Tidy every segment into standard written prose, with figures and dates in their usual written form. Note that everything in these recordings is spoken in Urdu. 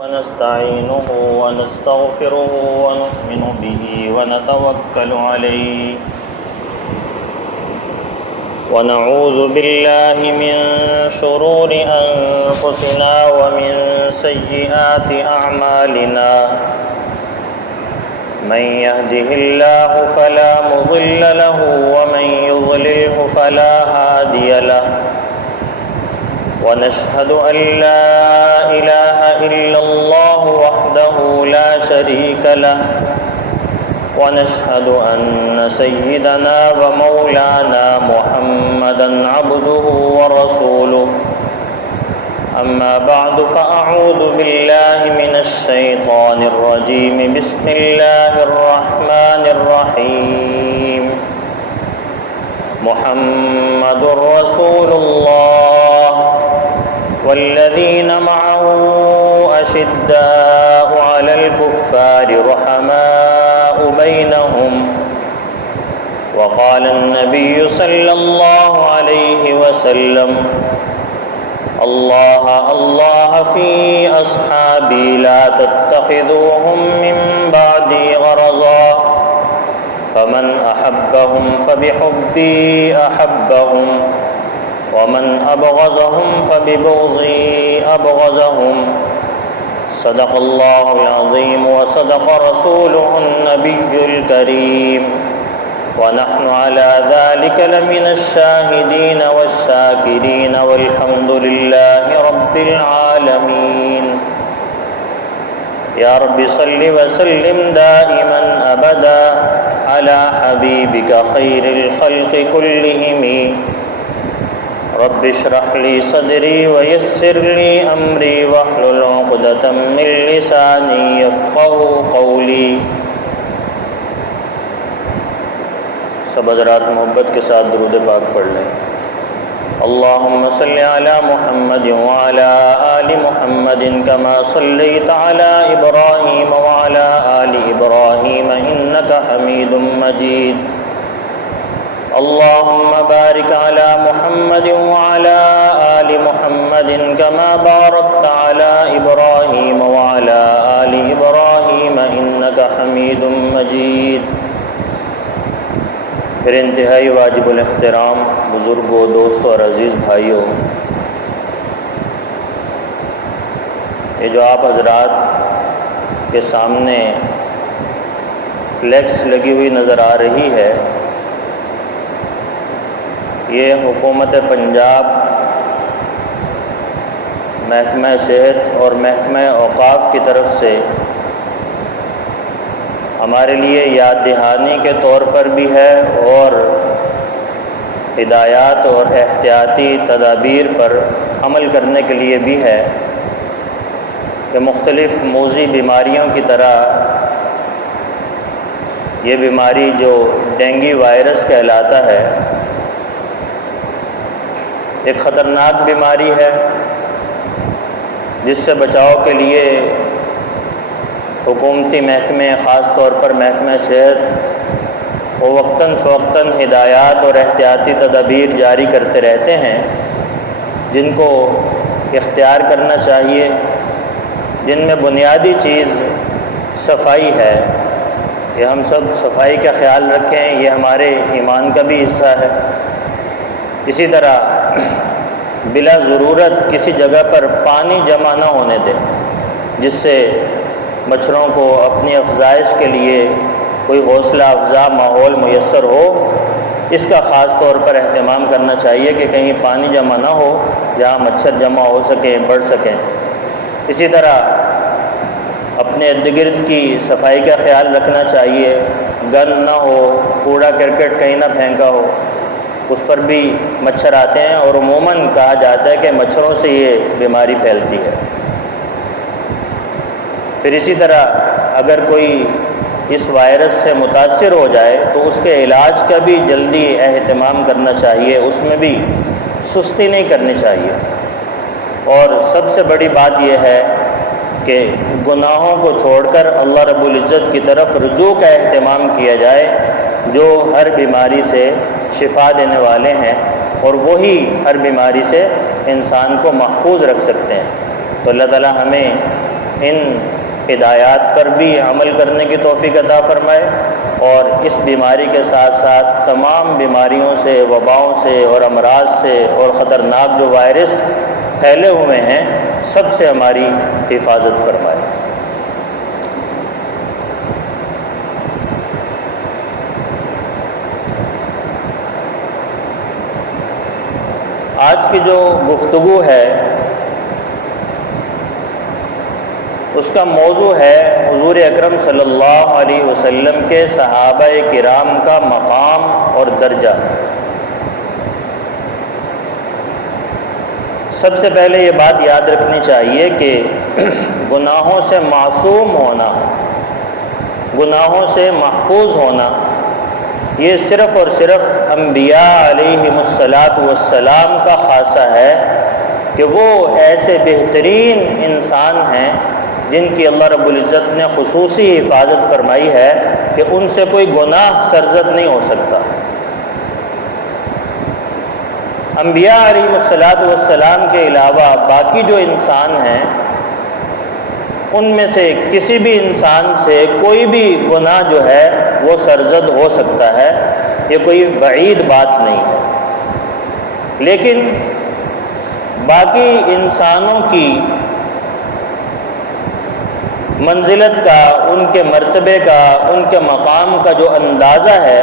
ونستعينه ونستغفره ونؤمن به ونتوكل عليه ونعوذ بالله من شرور أنفسنا ومن سيئات أعمالنا من يهده الله فلا مضل له ومن يضلله فلا هادي له ونشهد أن لا إله إلا الله وحده لا شريك له ونشهد أن سيدنا ومولانا محمدًا عبده ورسوله أما بعد فأعوذ بالله من الشيطان الرجيم بسم الله الرحمن الرحيم محمد رسول الله والذين معه أشداء على الكفار رحماء بينهم وقال النبي صلى الله عليه وسلم الله الله في أصحابي لا تتخذوهم من بعدي غرضا فمن أحبهم فبحبي أحبهم ومن أبغضهم فببغضي أبغضهم صدق الله العظيم وصدق رسوله النبي الكريم ونحن على ذلك لمن الشاهدين والشاكرين والحمد لله رب العالمين يا رب صل وسلم دائما أبدا على حبيبك خير الخلق كلهم رب اشرح لي صدري ويسر لي أمري واحلل عقدة من لساني يفقهوا قولي. سب حضرات محبت کے ساتھ درود پاک پڑھ لیں. اللهم صل على محمد وعلى آل محمد كما صليت على إبراهيم وعلى آل إبراهيم إنك حميد مجيد. اللهم بارك على محمد وعلى آل محمد كما باركت على إبراهيم وعلى آل إبراهيم إنك حميد مجيد. پھر انتہائی واجب الاحترام بزرگوں، دوستوں اور عزیز بھائیوں، یہ جو آپ حضرات کے سامنے فلیکس لگی ہوئی نظر آ رہی ہے، یہ حکومت پنجاب، محکمہ صحت اور محکمہ اوقاف کی طرف سے ہمارے لیے یاد دہانی کے طور پر بھی ہے اور ہدایات اور احتیاطی تدابیر پر عمل کرنے کے لیے بھی ہے کہ مختلف موذی بیماریوں کی طرح یہ بیماری جو ڈینگی وائرس کہلاتا ہے ایک خطرناک بیماری ہے جس سے بچاؤ کے لیے حکومتی محکمے، خاص طور پر محکمہ صحت، وہ وقتاً فوقتاً ہدایات اور احتیاطی تدابیر جاری کرتے رہتے ہیں جن کو اختیار کرنا چاہیے، جن میں بنیادی چیز صفائی ہے کہ ہم سب صفائی کا خیال رکھیں، یہ ہمارے ایمان کا بھی حصہ ہے. اسی طرح بلا ضرورت کسی جگہ پر پانی جمع نہ ہونے دیں جس سے مچھروں کو اپنی افزائش کے لیے کوئی حوصلہ افزا ماحول میسر ہو. اس کا خاص طور پر اہتمام کرنا چاہیے کہ کہیں پانی جمع نہ ہو جہاں مچھر جمع ہو سکیں، بڑھ سکیں. اسی طرح اپنے ارد گرد کی صفائی کا خیال رکھنا چاہیے، گند نہ ہو، کوڑا کرکٹ کہیں نہ پھینکا ہو، اس پر بھی مچھر آتے ہیں اور عموماً کہا جاتا ہے کہ مچھروں سے یہ بیماری پھیلتی ہے. پھر اسی طرح اگر کوئی اس وائرس سے متاثر ہو جائے تو اس کے علاج کا بھی جلدی اہتمام کرنا چاہیے، اس میں بھی سستی نہیں کرنی چاہیے. اور سب سے بڑی بات یہ ہے کہ گناہوں کو چھوڑ کر اللہ رب العزت کی طرف رجوع کا اہتمام کیا جائے جو ہر بیماری سے شفا دینے والے ہیں اور وہی ہر بیماری سے انسان کو محفوظ رکھ سکتے ہیں. تو اللہ تعالی ہمیں ان ہدایات پر بھی عمل کرنے کی توفیق عطا فرمائے، اور اس بیماری کے ساتھ ساتھ تمام بیماریوں سے، وباؤں سے اور امراض سے اور خطرناک جو وائرس پھیلے ہوئے ہیں سب سے ہماری حفاظت فرمائے۔ آج کی جو گفتگو ہے اس کا موضوع ہے حضور اکرم صلی اللہ علیہ وسلم کے صحابہ کرام کا مقام اور درجہ۔ سب سے پہلے یہ بات یاد رکھنی چاہیے کہ گناہوں سے معصوم ہونا، گناہوں سے محفوظ ہونا، یہ صرف اور صرف انبیاء علیہم السلام کا خاصہ ہے کہ وہ ایسے بہترین انسان ہیں جن کی اللہ رب العزت نے خصوصی حفاظت فرمائی ہے کہ ان سے کوئی گناہ سرزد نہیں ہو سکتا۔ انبیاء علیہم السلام کے علاوہ باقی جو انسان ہیں ان میں سے کسی بھی انسان سے کوئی بھی گناہ جو ہے وہ سرزد ہو سکتا ہے، یہ کوئی بعید بات نہیں ہے۔ لیکن باقی انسانوں کی منزلت کا، ان کے مرتبے کا، ان کے مقام کا جو اندازہ ہے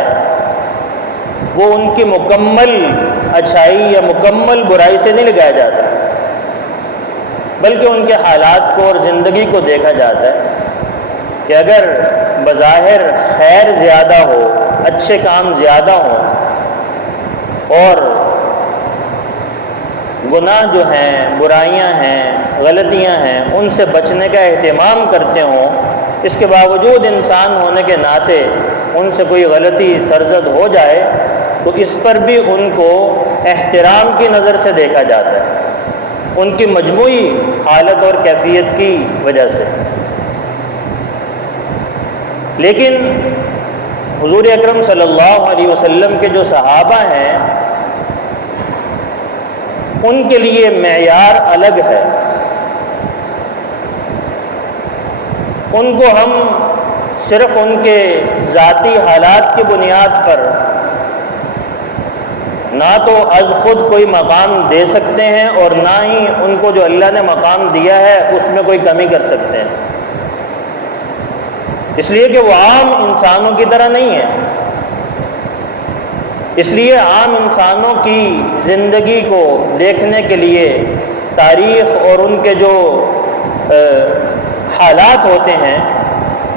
وہ ان کی مکمل اچھائی یا مکمل برائی سے نہیں لگایا جاتا، بلکہ ان کے حالات کو اور زندگی کو دیکھا جاتا ہے کہ اگر بظاہر خیر زیادہ ہو، اچھے کام زیادہ ہوں اور گناہ جو ہیں، برائیاں ہیں، غلطیاں ہیں ان سے بچنے کا اہتمام کرتے ہوں، اس کے باوجود انسان ہونے کے ناطے ان سے کوئی غلطی سرزد ہو جائے تو اس پر بھی ان کو احترام کی نظر سے دیکھا جاتا ہے، ان کی مجموعی حالت اور کیفیت کی وجہ سے۔ لیکن حضور اکرم صلی اللہ علیہ وسلم کے جو صحابہ ہیں ان کے لیے معیار الگ ہے۔ ان کو ہم صرف ان کے ذاتی حالات کی بنیاد پر نہ تو از خود کوئی مقام دے سکتے ہیں اور نہ ہی ان کو جو اللہ نے مقام دیا ہے اس میں کوئی کمی کر سکتے ہیں، اس لیے کہ وہ عام انسانوں کی طرح نہیں ہے۔ اس لیے عام انسانوں کی زندگی کو دیکھنے کے لیے تاریخ اور ان کے جو حالات ہوتے ہیں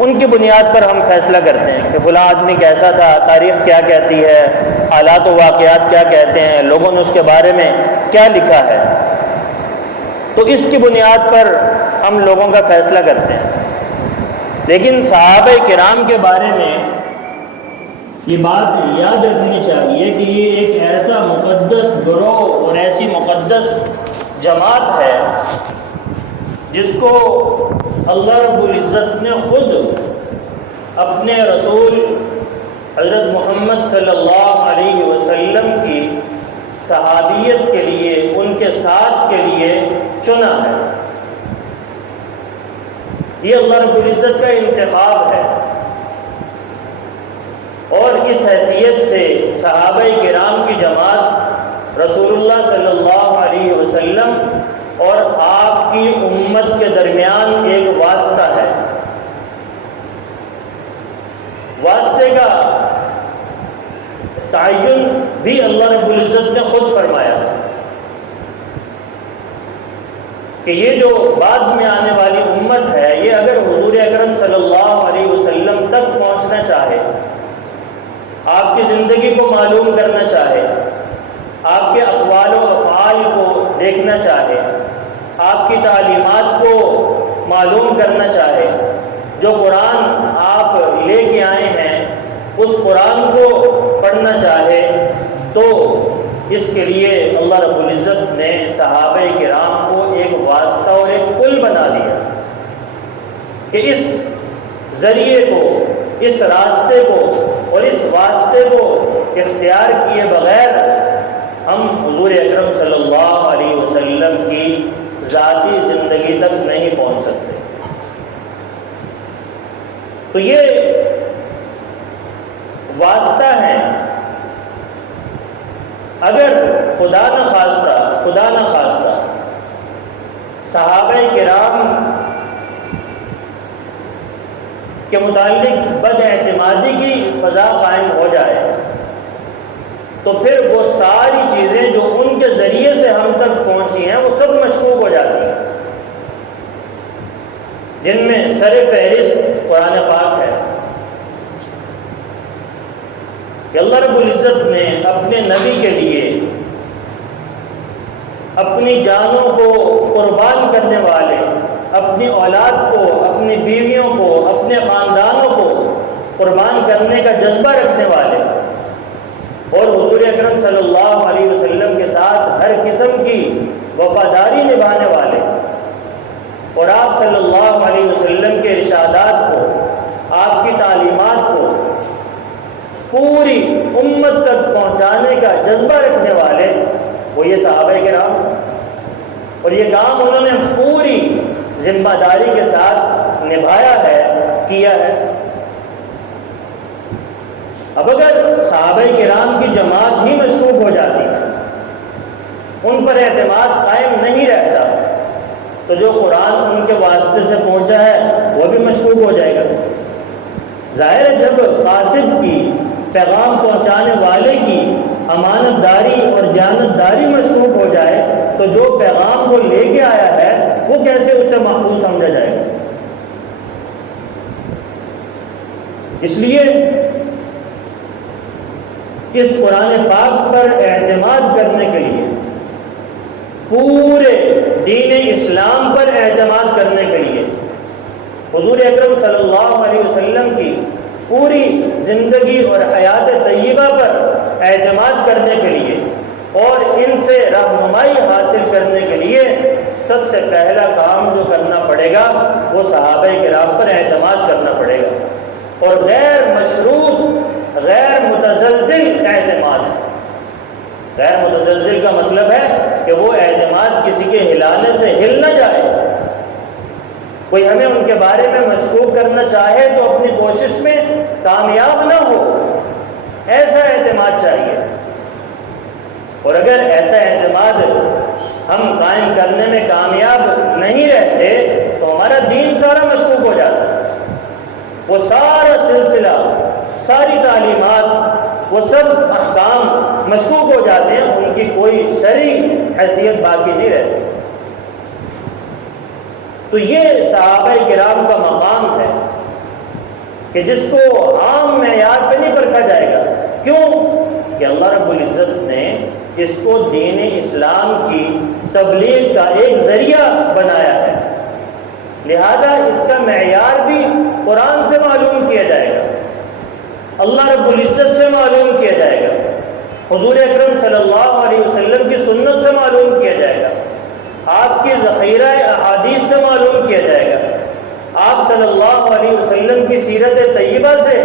ان کی بنیاد پر ہم فیصلہ کرتے ہیں کہ فلاں آدمی کیسا تھا، تاریخ کیا کہتی ہے، حالات و واقعات کیا کہتے ہیں، لوگوں نے اس کے بارے میں کیا لکھا ہے، تو اس کی بنیاد پر ہم لوگوں کا فیصلہ کرتے ہیں۔ لیکن صحابہ کرام کے بارے میں یہ بات یاد رکھنی چاہیے کہ یہ ایک ایسا مقدس گروہ اور ایسی مقدس جماعت ہے جس کو اللہ رب العزت نے خود اپنے رسول حضرت محمد صلی اللہ علیہ وسلم کی صحابیت کے لیے، ان کے ساتھ کے لیے چنا ہے۔ یہ اللہ رب العزت کا انتخاب ہے، اور اس حیثیت سے صحابہ کرام کی جماعت رسول اللہ صلی اللہ علیہ وسلم اور آپ کی امت کے درمیان ایک واسطہ ہے۔ واسطے کا تعین بھی اللہ رب العزت نے خود فرمایا کہ یہ جو بعد میں آنے والی امت ہے، یہ اگر حضور اکرم صلی اللہ علیہ وسلم تک پہنچنا چاہے، آپ کی زندگی کو معلوم کرنا چاہے، آپ کے اقوال و افعال کو دیکھنا چاہے، آپ کی تعلیمات کو معلوم کرنا چاہے، جو قرآن آپ لے کے آئے ہیں اس قرآن کو پڑھنا چاہے، تو اس کے لیے اللہ رب العزت نے صحابہ کرام کو ایک واسطہ اور ایک پل بنا دیا کہ اس ذریعے کو، اس راستے کو اور اس واسطے کو اختیار کیے بغیر ہم حضور اکرم صلی اللہ علیہ وسلم کی ذاتی زندگی تک نہیں پہنچ سکتے۔ تو یہ واسطہ ہے. اگر خدا نہ خواستہ صحابہ کرام کے متعلق بد اعتمادی کی فضا قائم ہو جائے تو پھر وہ ساری چیزیں جو ان کے ذریعے سے ہم تک پہنچی ہیں وہ سب مشکوک ہو جاتی ہیں، جن میں سر فہرست قرآن پاک ہے کہ اللہ رب العزت نے اپنے نبی کے لیے اپنی جانوں کو قربان کرنے والے، اپنی اولاد کو، اپنی بیویوں کو، اپنے خاندانوں کو قربان کرنے کا جذبہ رکھنے والے اور حضور اکرم صلی اللہ علیہ وسلم کے ساتھ ہر قسم کی وفاداری نبھانے والے اور آپ صلی اللہ علیہ وسلم کے ارشادات کو، آپ کی تعلیمات کو پوری امت تک پہنچانے کا جذبہ رکھنے والے وہ یہ صحابہ کرام، اور یہ کام انہوں نے پوری ذمہ داری کے ساتھ نبھایا ہے، کیا ہے. اب اگر صحابہ کرام کی جماعت ہی مشکوک ہو جاتی ہے، ان پر اعتماد قائم نہیں رہتا، تو جو قرآن ان کے واسطے سے پہنچا ہے وہ بھی مشکوک ہو جائے گا. ظاہر ہے جب قاصد کی، پیغام پہنچانے والے کی امانت داری اور دیانت داری مشکوک ہو جائے تو جو پیغام وہ لے کے آیا ہے وہ کیسے اس سے محفوظ سمجھا جائے گا. اس لیے اس قرآن پاک پر اعتماد کرنے کے لیے، پورے دین اسلام پر اعتماد کرنے کے لیے، حضور اکرم صلی اللہ علیہ وسلم کی پوری زندگی اور حیات طیبہ پر اعتماد کرنے کے لیے اور ان سے رہنمائی حاصل کرنے کے لیے سب سے پہلا کام جو کرنا پڑے گا وہ صحابہ کرام پر اعتماد کرنا پڑے گا، اور غیر مشروط، غیر متزلزل اعتماد. غیر متزلزل کا مطلب ہے کہ وہ اعتماد کسی کے ہلانے سے ہل نہ جائے. کوئی ہمیں ان کے بارے میں مشکوک کرنا چاہے تو اپنی کوشش میں کامیاب نہ ہو، ایسا اعتماد چاہیے. اور اگر ایسا اعتماد ہم قائم کرنے میں کامیاب نہیں رہتے تو ہمارا دین سارا مشکوک ہو جاتا ہے. وہ سارا سلسلہ، ساری تعلیمات، وہ سب احکام مشکوک ہو جاتے ہیں، ان کی کوئی شرعی حیثیت باقی نہیں رہتی. تو یہ صحابہ کرام کا مقام ہے کہ جس کو عام معیار پہ نہیں پرکھا جائے گا. کیوں؟ کہ اللہ رب العزت نے اس کو دین اسلام کی تبلیغ کا ایک ذریعہ بنایا ہے، لہذا اس کا معیار بھی قرآن سے معلوم کیا جائے گا، اللہ رب العزت سے معلوم کیا جائے گا، حضور اکرم صلی اللہ علیہ وسلم کی سنت سے معلوم کیا جائے گا، آپ کی ذخیرہ احادیث سے معلوم کیا جائے گا، آپ صلی اللہ علیہ وسلم کی سیرت طیبہ سے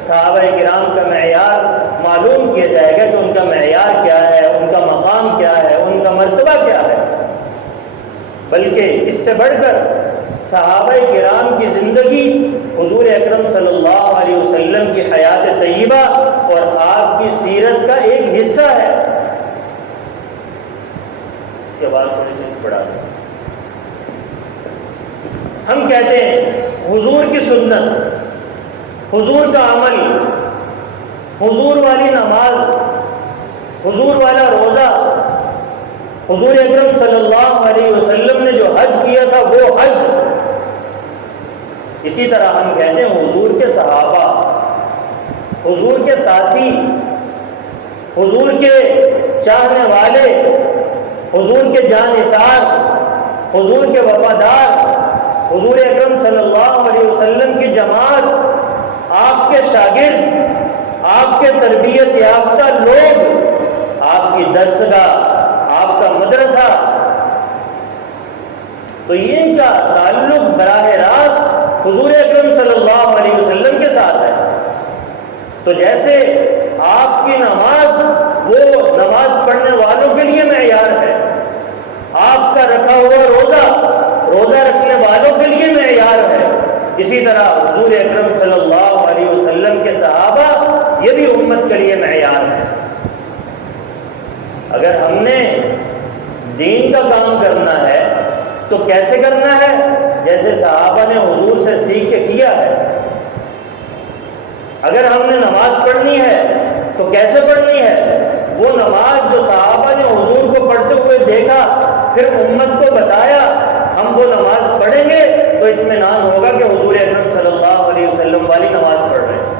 صحابہ کرام کا معیار معلوم کیا جائے گا کہ ان کا معیار کیا ہے، ان کا مقام کیا ہے، ان کا مرتبہ کیا ہے. بلکہ اس سے بڑھ کر صحابہ کرام کی زندگی حضور اکرم صلی اللہ علیہ وسلم کی حیات طیبہ اور آپ کی سیرت کا ایک حصہ ہے. اس کے بعد تھوڑی سی پڑھا دیں. ہم کہتے ہیں حضور کی سنت، حضور کا عمل، حضور والی نماز، حضور والا روزہ، حضور اکرم صلی اللہ علیہ وسلم نے جو حج کیا تھا وہ حج. اسی طرح ہم کہتے ہیں حضور کے صحابہ، حضور کے ساتھی، حضور کے چاہنے والے، حضور کے جانثار، حضور کے وفادار، حضور اکرم صلی اللہ علیہ وسلم کی جماعت، آپ کے شاگرد، آپ کے تربیت یافتہ لوگ، آپ کی درسگاہ، آپ کا مدرسہ، تو ان کا تعلق براہ راست حضور اکرم صلی اللہ علیہ وسلم کے ساتھ ہے. تو جیسے آپ کی نماز وہ نماز پڑھنے والوں کے لیے معیار ہے، آپ کا رکھا ہوا روزہ روزہ رکھنے والوں کے لیے معیار ہے، اسی طرح حضور اکرم صلی اللہ علیہ وسلم کے صحابہ یہ بھی امت کے لیے معیار ہے۔ اگر ہم نے دین کا کام کرنا ہے تو کیسے کرنا ہے؟ جیسے صحابہ نے حضور سے سیکھ کے کیا ہے۔ اگر ہم نے نماز پڑھنی ہے تو کیسے پڑھنی ہے؟ وہ نماز جو صحابہ نے حضور کو پڑھتے ہوئے دیکھا، پھر امت کو بتایا، ہم وہ نماز پڑھیں گے تو اطمینان ہوگا کہ حضور اکرم صلی اللہ علیہ وسلم والی نماز پڑھ رہے ہیں۔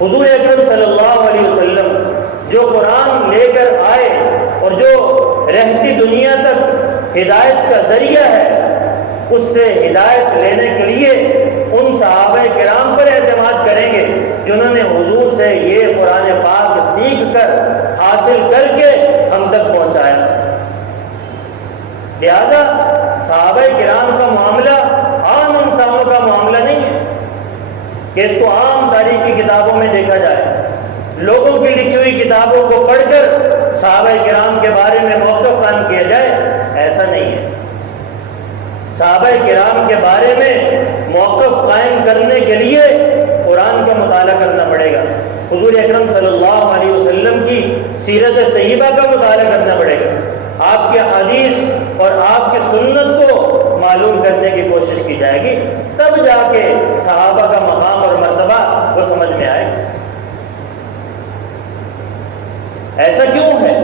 حضور اکرم صلی اللہ علیہ وسلم جو قرآن لے کر آئے اور جو رہتی دنیا تک ہدایت کا ذریعہ ہے، اس سے ہدایت لینے کے لیے ان صحابہ کرام پر اعتماد کریں گے جنہوں نے حضور سے یہ قرآن پاک سیکھ کر حاصل کر کے ہم تک پہنچایا۔ لہذا صحابہ کرام کا معاملہ عام انسانوں کا معاملہ نہیں ہے کہ اس کو عام تاریخی کتابوں میں دیکھا جائے، لوگوں کی لکھی ہوئی کتابوں کو پڑھ کر صحابہ کرام کے بارے میں موقف قائم کیا جائے، ایسا نہیں ہے۔ صحابہ کرام کے بارے میں موقف قائم کرنے کے لیے قرآن کا مطالعہ کرنا پڑے گا، حضور اکرم صلی اللہ علیہ وسلم کی سیرت طیبہ کا مطالعہ کرنا پڑے گا، آپ کے حدیث اور آپ کی سنت کو معلوم کرنے کی کوشش کی جائے گی، تب جا کے صحابہ کا مقام اور مرتبہ وہ سمجھ میں آئے گا۔ ایسا کیوں ہے؟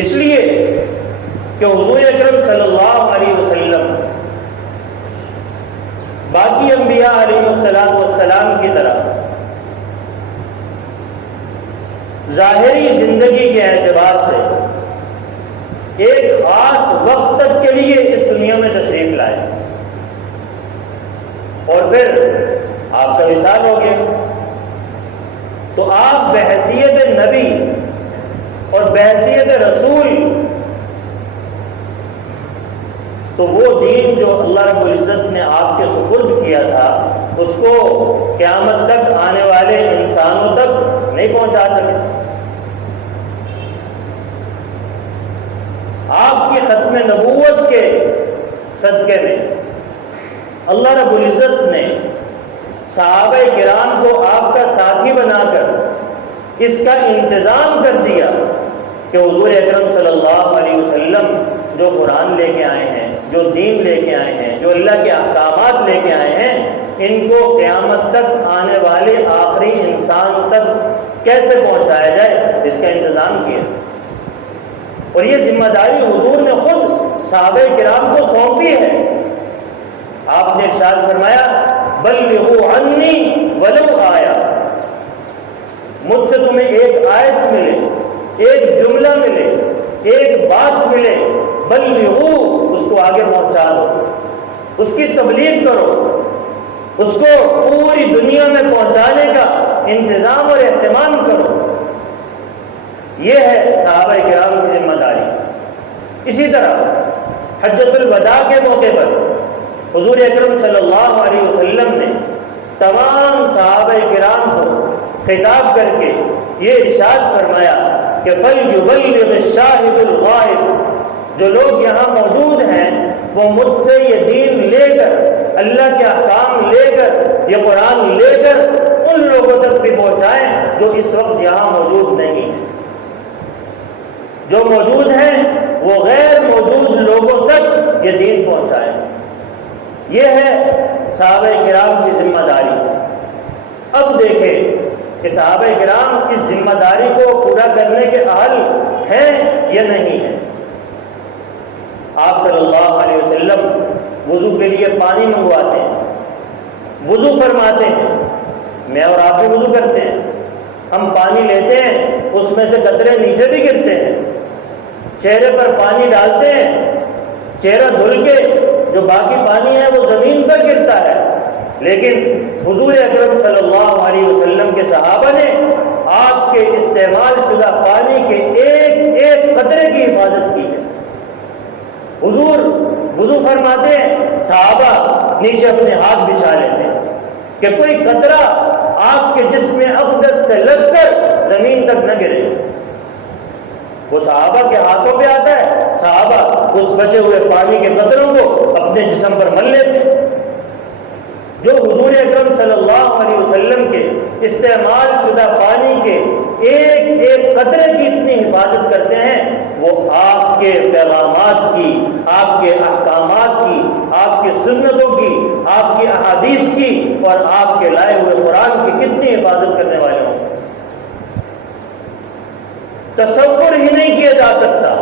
اس لیے کہ حضور اکرم صلی اللہ علیہ وسلم باقی انبیاء علیہ السلام کی طرح ظاہری زندگی کے اعتبار سے ایک خاص وقت تک کے لیے اس دنیا میں تشریف لائے اور پھر آپ کا وصال ہو گیا، تو آپ بحیثیت نبی اور بحیثیت رسول تو وہ دین جو اللہ رب العزت نے آپ کے سپرد کیا تھا اس کو قیامت تک آنے والے انسانوں تک نہیں پہنچا سکے۔ آپ کی ختم نبوت کے صدقے میں اللہ رب العزت نے صحابہ کرام کو آپ کا ساتھی بنا کر اس کا انتظام کر دیا کہ حضور اکرم صلی اللہ علیہ وسلم جو قرآن لے کے آئے ہیں، جو دین لے کے آئے ہیں، جو اللہ کے احکامات لے کے آئے ہیں، ان کو قیامت تک آنے والے آخری انسان تک کیسے پہنچایا جائے، اس کا انتظام کیا۔ اور یہ ذمہ داری حضور نے خود صحابہ کرام کو سونپی ہے۔ آپ نے ارشاد فرمایا بلغوا عنی ولو آیا، مجھ سے تمہیں ایک آیت ملے، ایک جملہ ملے، ایک بات ملے، بلغوا، اس کو آگے پہنچا دو، اس کی تبلیغ کرو، اس کو پوری دنیا میں پہنچانے کا انتظام اور اہتمام کرو۔ یہ ہے صحابہ کرام کی ذمہ داری۔ اسی طرح حجۃ الوداع کے موقع پر حضور اکرم صلی اللہ علیہ وسلم نے تمام صحابہ کرام کو خطاب کر کے یہ ارشاد فرمایا کہ فَلْيُبَلِّغِ الشَّاهِدُ الْغَائِبُ، جو لوگ یہاں موجود ہیں وہ مجھ سے یہ دین لے کر، اللہ کے احکام لے کر، یہ قرآن لے کر ان لوگوں تک بھی پہنچائیں جو اس وقت یہاں موجود نہیں ہیں۔ جو موجود ہیں وہ غیر موجود لوگوں تک یہ دین پہنچائیں۔ یہ ہے صحابہ کرام کی ذمہ داری۔ اب دیکھیں کہ صحابہ کرام اس ذمہ داری کو پورا کرنے کے اہل ہیں یا نہیں ہیں۔ آپ صلی اللہ علیہ وسلم وضو کے لیے پانی منگواتے ہیں، وضو فرماتے ہیں، میں اور آپ بھی وضو کرتے ہیں، ہم پانی لیتے ہیں، اس میں سے قطرے نیچے بھی گرتے ہیں، چہرے پر پانی ڈالتے ہیں، چہرہ دھل کے جو باقی پانی ہے وہ زمین پر گرتا ہے، لیکن حضور اکرم صلی اللہ علیہ وسلم کے صحابہ نے آپ کے استعمال شدہ پانی کے ایک ایک قطرے کی حفاظت کی ہے۔ حضور وضو فرماتے ہیں، صحابہ نیچے اپنے ہاتھ بچھا لیتے ہیں کہ کوئی قطرہ آپ کے جسم اقدس سے لگ کر زمین تک نہ گرے۔ وہ صحابہ کے ہاتھوں پہ آتا ہے، صحابہ اس بچے ہوئے پانی کے قطروں کو اپنے اپنے جسم پر مل لیتے ہیں۔ جو حضور اکرم صلی اللہ علیہ وسلم کے استعمال شدہ پانی کے ایک ایک قطرے کی اتنی حفاظت کرتے ہیں، وہ آپ کے پیغامات کی، آپ کے احکامات کی، آپ کی سنتوں کی، آپ کی احادیث کی اور آپ کے لائے ہوئے قرآن کی کتنی حفاظت کرنے والے ہوں۔ تصور ہی نہیں کیا جا سکتا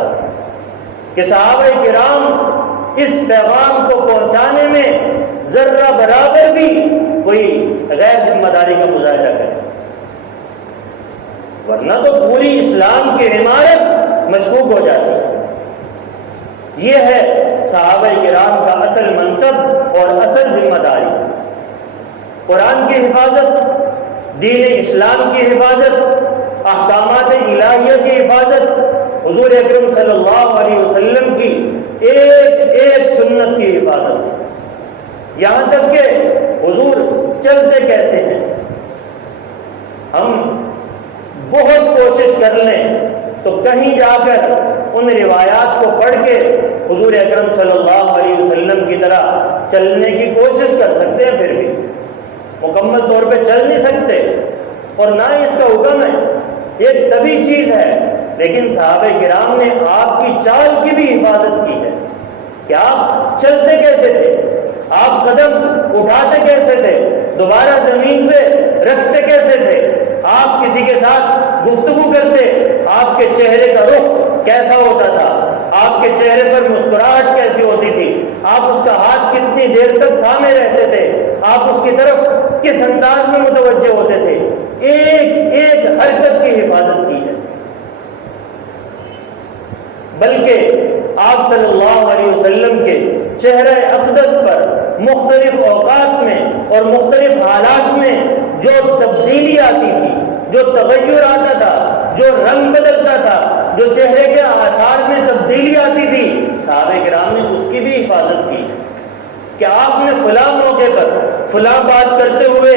کہ صحابہ کرام اس پیغام کو پہنچانے میں ذرہ برابر بھی کوئی غیر ذمہ داری کا مظاہرہ کرے، ورنہ تو پوری اسلام کی عمارت مشکوک ہو جاتی ہے۔ یہ ہے صحابہ کرام کا اصل منصب اور اصل ذمہ داری، قرآن کی حفاظت، دین اسلام کی حفاظت، احکامات الہیہ کی حفاظت، حضور اکرم صلی اللہ علیہ وسلم کی ایک ایک سنت کی حفاظت، یہاں تک کہ حضور چلتے کیسے ہیں۔ ہم بہت کوشش کر لیں تو کہیں جا کر ان روایات کو پڑھ کے حضور اکرم صلی اللہ علیہ وسلم کی طرح چلنے کی کوشش کر سکتے ہیں، پھر بھی مکمل طور پہ چل نہیں سکتے، اور نہ ہی اس کا حکم ہے، یہ طبی چیز ہے۔ لیکن صحابہ کرام نے آپ کی چال کی بھی حفاظت کی ہے کہ آپ چلتے کیسے تھے، آپ قدم اٹھاتے کیسے تھے، دوبارہ زمین پہ رکھتے کیسے تھے، آپ کسی کے ساتھ گفتگو کرتے، آپ کے چہرے کا رخ کیسا ہوتا تھا، آپ کے چہرے پر مسکراہٹ کیسی ہوتی تھی، آپ اس کا ہاتھ کتنی دیر تک تھامے رہتے تھے، آپ اس کی طرف کس انداز میں متوجہ ہوتے تھے، ایک ایک حرکت کی حفاظت کی ہے۔ بلکہ آپ صلی اللہ علیہ وسلم کے چہرہ اقدس پر مختلف اوقات میں اور مختلف حالات میں جو تبدیلی آتی تھی، جو تغیر آتا تھا، جو رنگ بدلتا تھا، جو چہرے کے آثار میں تبدیلی آتی تھی، صحابہ کرام نے اس کی بھی حفاظت کی کہ آپ نے فلاں موقع پر فلاں بات کرتے ہوئے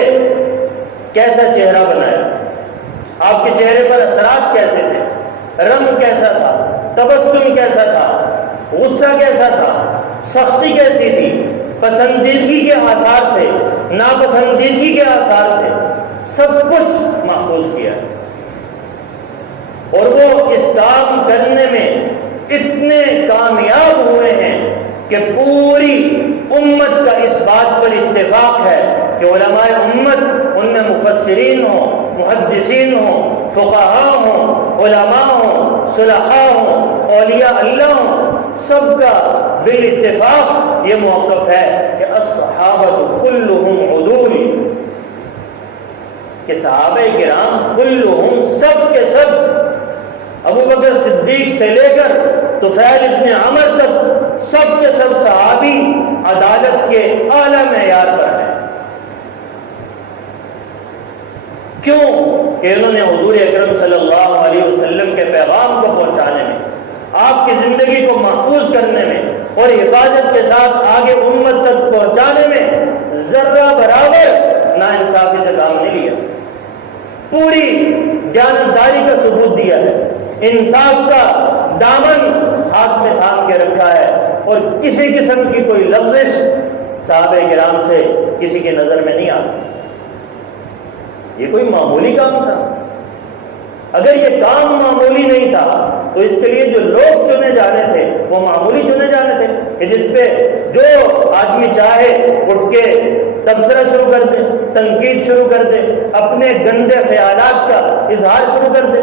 کیسا چہرہ بنایا، آپ کے چہرے پر اثرات کیسے تھے، رنگ کیسا تھا، تبسم کیسا تھا، غصہ کیسا تھا، سختی کیسی تھی، پسندیدگی کے آثار تھے، ناپسندیدگی کے آثار تھے، سب کچھ محفوظ کیا۔ اور وہ اس کام کرنے میں اتنے کامیاب ہوئے ہیں کہ پوری امت کا اس بات پر اتفاق ہے کہ علماء امت، ان میں مفسرین ہوں، محدثین ہوں، فقہاء ہوں، علماء ہوں، صلحاء ہوں، اولیاء اللہ ہوں، سب کا بالاتفاق یہ موقف ہے کہ الصحابہ کلہم عدول، کہ صحابہ کرام کلہم سب کے سب، ابو بکر صدیق سے لے کر طفیل ابن عمر تک، سب کے سب صحابی عدالت کے اعلیٰ معیار پر ہیں۔ کیوں؟ کہ انہوں نے حضور اکرم صلی اللہ علیہ وسلم کے پیغام کو پہنچانے میں، آپ کی زندگی کو محفوظ کرنے میں اور حفاظت کے ساتھ آگے امت تک پہنچانے میں ذرہ برابر ناانصافی سے کام نہیں لیا، پوری دیانتداری کا ثبوت دیا ہے، انصاف کا دامن ہاتھ میں تھام کے رکھا ہے، اور کسی قسم کی کوئی لغزش صحابہ کرام سے کسی کے نظر میں نہیں آتی۔ یہ کوئی معمولی کام تھا؟ اگر یہ کام معمولی نہیں تھا تو اس کے لیے جو لوگ چنے جانے تھے وہ معمولی چنے جانے تھے کہ جس پہ جو آدمی چاہے اٹھ کے تبصرہ شروع کر دے، تنقید شروع کر دے، اپنے گندے خیالات کا اظہار شروع کر دے۔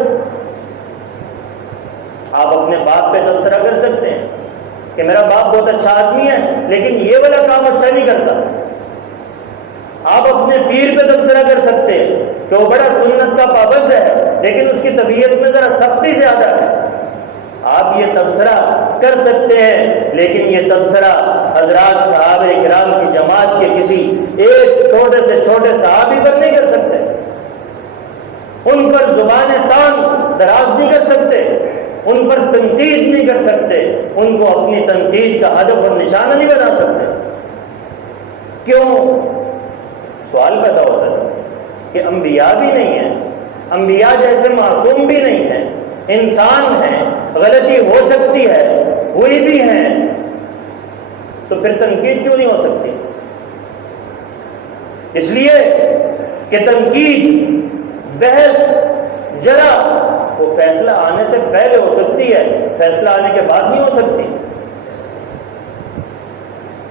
آپ اپنے باپ پہ تبصرہ کر سکتے ہیں کہ میرا باپ بہت اچھا آدمی ہے لیکن یہ والا کام اچھا نہیں کرتا۔ آپ اپنے پیر پہ تبصرہ کر سکتے ہیں کہ وہ بڑا سنت کا پابند ہے لیکن اس کی طبیعت میں ذرا سختی زیادہ ہے۔ آپ یہ تبصرہ کر سکتے ہیں، لیکن یہ تبصرہ حضرات صحابہ کرام کی جماعت کے کسی ایک چھوٹے سے چھوٹے صحابی پر نہیں کر سکتے، ان پر زبان تان دراز نہیں کر سکتے، ان پر تنقید نہیں کر سکتے، ان کو اپنی تنقید کا ہدف اور نشانہ نہیں بنا سکتے۔ کیوں؟ سوال پیدا ہوتا ہے کہ انبیاء بھی نہیں ہیں، انبیاء جیسے معصوم بھی نہیں ہیں، انسان ہیں، غلطی ہو سکتی ہے، ہوئی بھی ہیں، تو پھر تنقید کیوں نہیں ہو سکتی؟ اس لیے کہ تنقید، بحث، جرا وہ فیصلہ آنے سے پہلے ہو سکتی ہے، فیصلہ آنے کے بعد نہیں ہو سکتی۔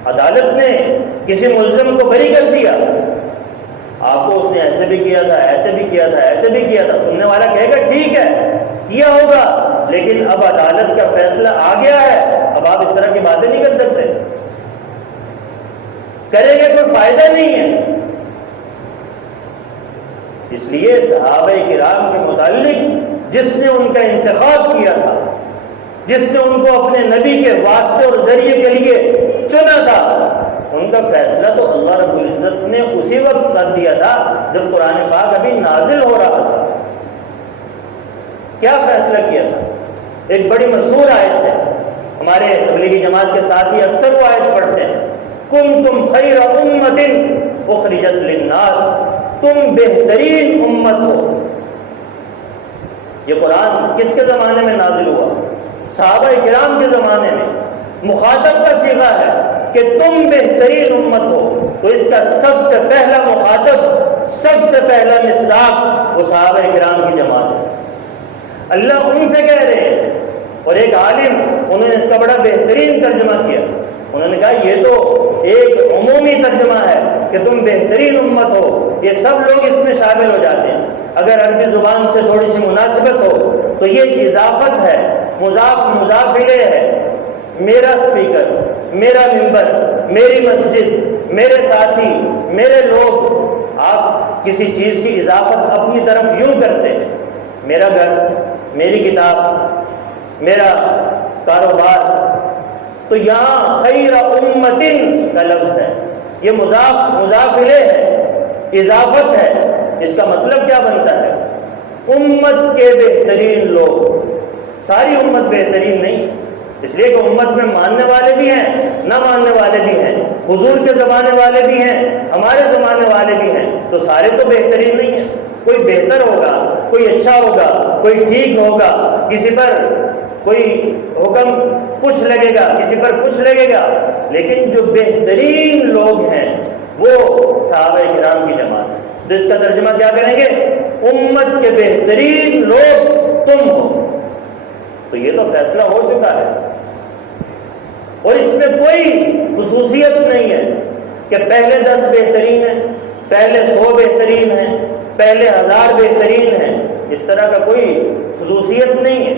عدالت نے کسی ملزم کو بری کر دیا، آپ کو اس نے ایسے بھی کیا تھا، ایسے بھی کیا تھا، ایسے بھی کیا تھا، سننے والا کہے گا ٹھیک ہے کیا ہوگا، لیکن اب عدالت کا فیصلہ آ گیا ہے، اب آپ اس طرح کی باتیں نہیں کر سکتے، کریں گے کوئی فائدہ نہیں ہے۔ اس لیے صحابہ کرام کے متعلق جس نے ان کا انتخاب کیا تھا، جس نے ان کو اپنے نبی کے واسطے اور ذریعے کے لیے چنا تھا، ان کا فیصلہ تو اللہ رب العزت نے اسی وقت کر دیا تھا جب قرآن پاک ابھی نازل ہو رہا تھا۔ کیا فیصلہ کیا تھا؟ ایک بڑی مشہور آیت ہے، ہمارے تبلیغی جماعت کے ساتھی اکثر وہ آیت پڑھتے ہیں، کنتم خیر امۃ اخرجت للناس، تم بہترین امت ہو۔ یہ قرآن کس کے زمانے میں نازل ہوا؟ صحابہ کرام کے زمانے میں، مخاطب کا صیغہ ہے کہ تم بہترین امت ہو، تو اس کا سب سے پہلا مخاطب، سب سے پہلا مصداق وہ صحابہ کرام کی جماعت ہے۔ اللہ ان سے کہہ رہے ہیں، اور ایک عالم انہوں نے اس کا بڑا بہترین ترجمہ کیا، انہوں نے کہا یہ تو ایک عمومی ترجمہ ہے کہ تم بہترین امت ہو، یہ سب لوگ اس میں شامل ہو جاتے ہیں۔ اگر عربی زبان سے تھوڑی سی مناسبت ہو تو یہ اضافت ہے، مضاف مضاف الیہ ہے، میرا سپیکر، میرا ممبر، میری مسجد، میرے ساتھی، میرے لوگ۔ آپ کسی چیز کی اضافت اپنی طرف یوں کرتے ہیں، میرا گھر، میری کتاب، میرا کاروبار، تو یہاں خیر امتن کا لفظ ہے، یہ مضاف الیہ ہے، اضافت ہے۔ اس کا مطلب کیا بنتا ہے؟ امت کے بہترین لوگ، ساری امت بہترین نہیں، اس لیے کہ امت میں ماننے والے بھی ہیں، نہ ماننے والے بھی ہیں، حضور کے زمانے والے بھی ہیں، ہمارے زمانے والے بھی ہیں، تو سارے تو بہترین نہیں ہیں۔ کوئی بہتر ہوگا، کوئی اچھا ہوگا، کوئی ٹھیک ہوگا، کسی پر کوئی حکم کچھ لگے گا، کسی پر کچھ لگے گا، لیکن جو بہترین لوگ ہیں وہ صحابہ کرام کی جماعت ہے۔ تو اس کا ترجمہ کیا کریں گے؟ امت کے بہترین لوگ تم ہو۔ تو یہ تو فیصلہ ہو چکا ہے، اور اس میں کوئی خصوصیت نہیں ہے کہ پہلے 10 بہترین ہیں، پہلے 100 بہترین ہیں، پہلے 1000 بہترین ہیں، اس طرح کا کوئی خصوصیت نہیں ہے۔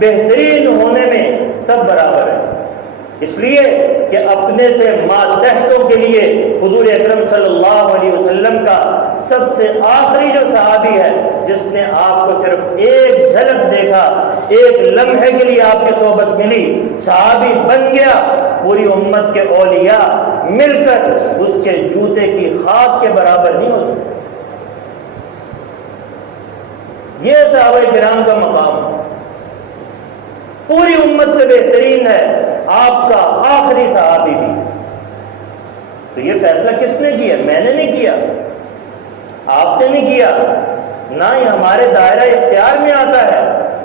بہترین ہونے میں سب برابر ہے، اس لیے کہ اپنے سے ماتحتوں کے لیے حضور اکرم صلی اللہ علیہ وسلم کا سب سے آخری جو صحابی ہے، جس نے آپ کو صرف ایک جھلک دیکھا، ایک لمحے کے لیے آپ کی صحبت ملی، صحابی بن گیا، پوری امت کے اولیاء مل کر اس کے جوتے کی خاک کے برابر نہیں ہو سکتے۔ یہ صحابہ کرام کا مقام ہے، پوری امت سے بہترین ہے آپ کا آخری صحابی بھی۔ تو یہ فیصلہ کس نے کیا؟ میں نے نہیں کیا، آپ نے نہیں کیا، نہ ہی ہمارے دائرہ اختیار میں آتا ہے۔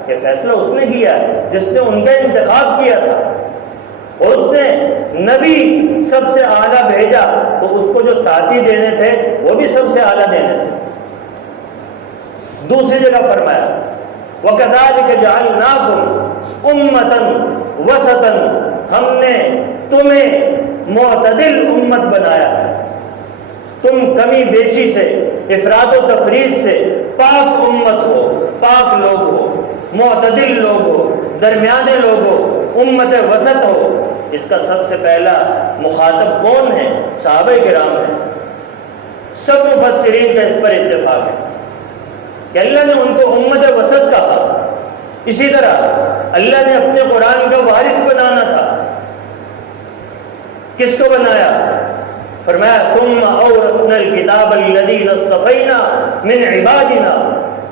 یہ فیصلہ اس نے کیا جس نے ان کا انتخاب کیا تھا، اور اس نے نبی سب سے اعلیٰ بھیجا، تو اس کو جو ساتھی دینے تھے وہ بھی سب سے اعلیٰ دینے تھے۔ دوسری جگہ فرمایا وَكَذَلِكَ جَعَلْنَاكُمْ أُمَّةً وَسَطًا، ہم نے تمہیں معتدل امت بنایا ہے، تم کمی بیشی سے، افراد و تفرید سے پاک امت ہو، پاک لوگ ہو، معتدل لوگ ہو، درمیانے لوگ ہو، امت وسط ہو۔ اس کا سب سے پہلا مخاطب کون ہے؟ صحابہ کرام ہیں۔ سب مفسرین کا اس پر اتفاق ہے کہ اللہ نے ان کو امت وسط کہا۔ اسی طرح اللہ نے اپنے قرآن کا وارث بنانا تھا، کس کو بنایا؟ فرمایا ثم اورثنا الکتاب الذین اصطفینا من عبادنا،